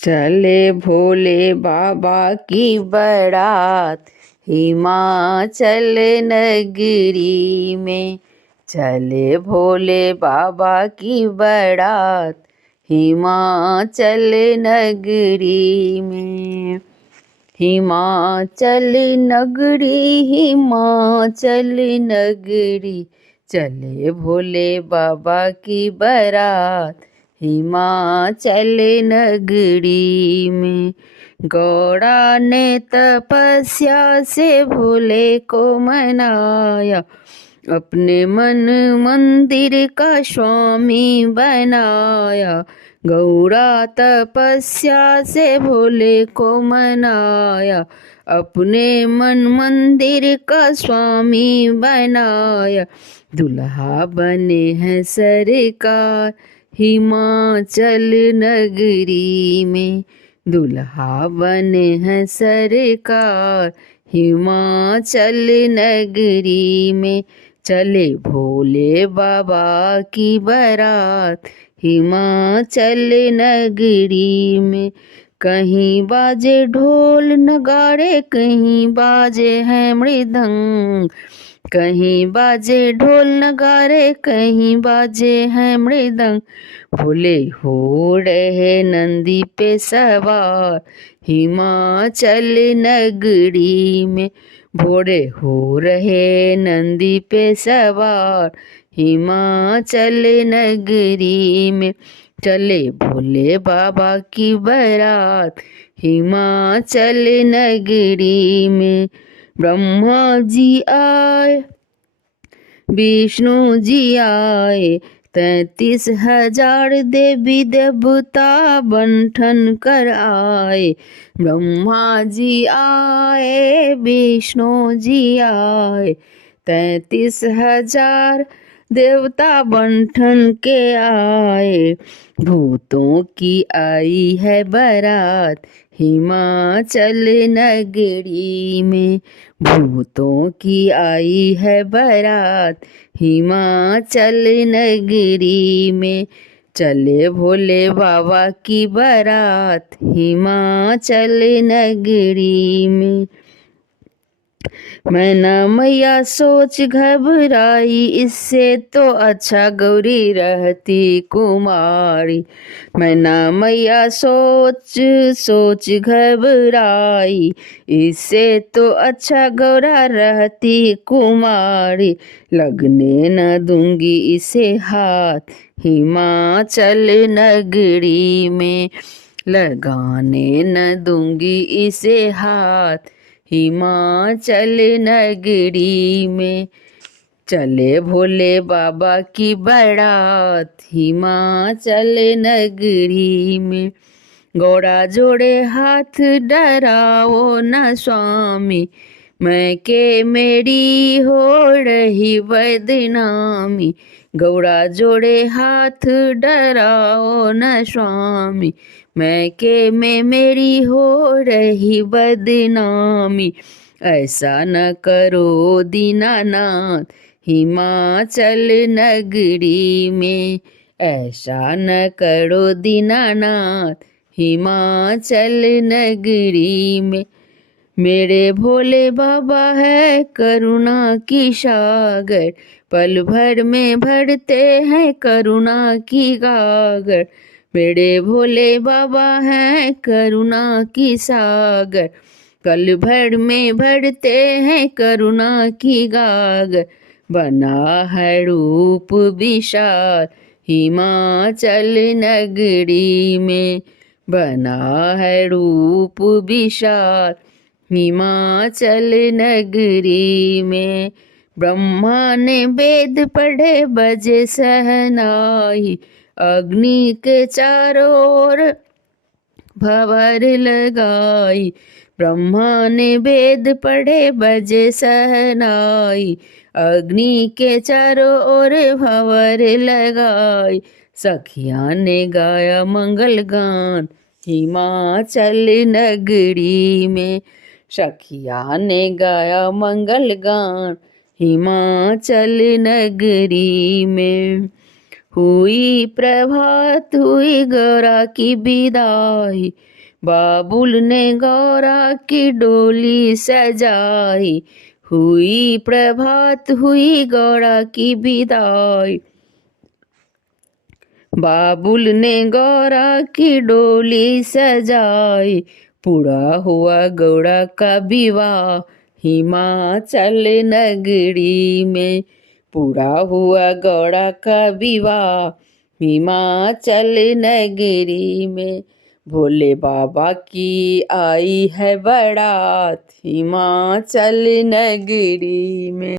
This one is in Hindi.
चले भोले बाबा की बारात हिमाचल नगरी में। चले भोले बाबा की बारात हिमाचल नगरी में। हिमाचल नगरी हिमाचल नगरी, चले भोले बाबा की बारात हिमाचल नगरी में। गौड़ा ने तपस्या से भोले को मनाया, अपने मन मंदिर का स्वामी बनाया। गौड़ा तपस्या से भोले को मनाया, अपने मन मंदिर का स्वामी बनाया। दुल्हा बने हैं सरकार हिमाचल नगरी में। दुल्हा बने हैं सरकार हिमाचल नगरी में। चले भोले बाबा की बारात हिमाचल नगरी में। कहीं बाजे ढोल नगाड़े, कहीं बाजे हैं मृदंग। कहीं बाजे ढोल नगाड़े, कहीं बाजे हैं मृदंग। भोले हो रहे नंदी पे सवार हिमाचल नगरी में। भोले हो रहे नंदी पे सवार हिमाचल नगरी में। चले भोले बाबा की बारात हिमाचल नगरी में। ब्रह्मा जी आए, विष्णु जी आए, 33,000 देवी देवता बंठन कर आए। ब्रह्मा जी आए, विष्णु जी आए, 33,000 देवता बंठन के आए। भूतों की आई है बारात हिमाचल नगरी में। भूतों की आई है बारात हिमाचल नगरी में। चले भोले बाबा की बारात हिमाचल नगरी में। मैना मैया सोच घबराई, इससे तो अच्छा गौरी रहती कुमारी। मैना मैया सोच सोच घबराई, इससे तो अच्छा गौरा रहती कुमारी। लगने न दूंगी इसे हाथ हिमाचल नगरी में। लगाने न दूंगी इसे हाथ हिमाचल नगरी में। चले भोले बाबा की बारात हिमाचल नगरी में। गौड़ा जोड़े हाथ डराओ न स्वामी, मैं के मेरी हो रही बदनामी। गौड़ा जोड़े हाथ डराओ न स्वामी, मैं के में मेरी हो रही बदनामी। ऐसा न करो दीनानाथ हिमाचल नगरी में। ऐसा न करो दीनानाथ हिमाचल नगरी में। मेरे भोले बाबा है करुणा की सागर, पल भर में भरते हैं करुणा की गागर। मेरे भोले बाबा हैं करुणा की सागर, पल भर में भरते हैं करुणा की गागर। बना है रूप विशाल हिमाचल नगरी में। बना है रूप विशाल हिमाचल नगरी में। ब्रह्मा ने वेद पढ़े बजे सहनाई, अग्नि के चारों ओर भंवर लगाई। ब्रह्मा ने वेद पढ़े बजे सहनाई, अग्नि के चारों ओर भंवर लगाई। सखियां ने गाया मंगल गान हिमाचल नगरी में। सखिया ने गाया मंगल गान हिमाचल नगरी में। हुई प्रभात हुई गौरा की विदाई, बाबुल ने गौरा की डोली सजाई, हुई प्रभात हुई गौरा की विदाई। बाबुल ने गौरा की डोली सजाई, पूरा हुआ गौरा का विवाह हिमाचल नगरी में। पूरा हुआ गौरा का विवाह हिमाचल नगरी में। भोले बाबा की आई है बारात हिमाचल नगरी में।